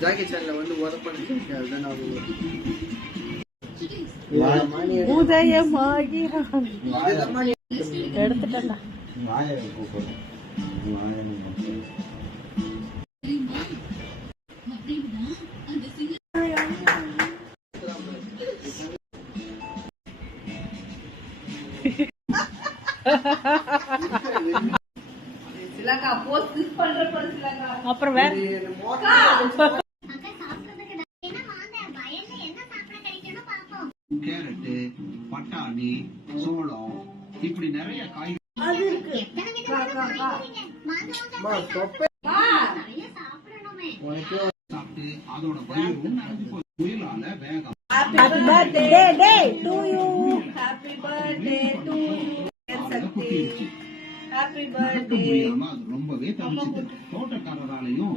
Jackie சேனல்ல வந்து work பண்ணிட்டு அதுதான் நான் உதயமாகிறான் எடுத்துட்டா அப்புறம் வேற கேரட்டு, பட்டாணி, சோளம் இப்படி நிறைய காய்கறி சாப்பிட்டு அதோட புயலால வேகம் ரொம்பவே தவிச்சிட்டு தோட்டக்காரராலையும்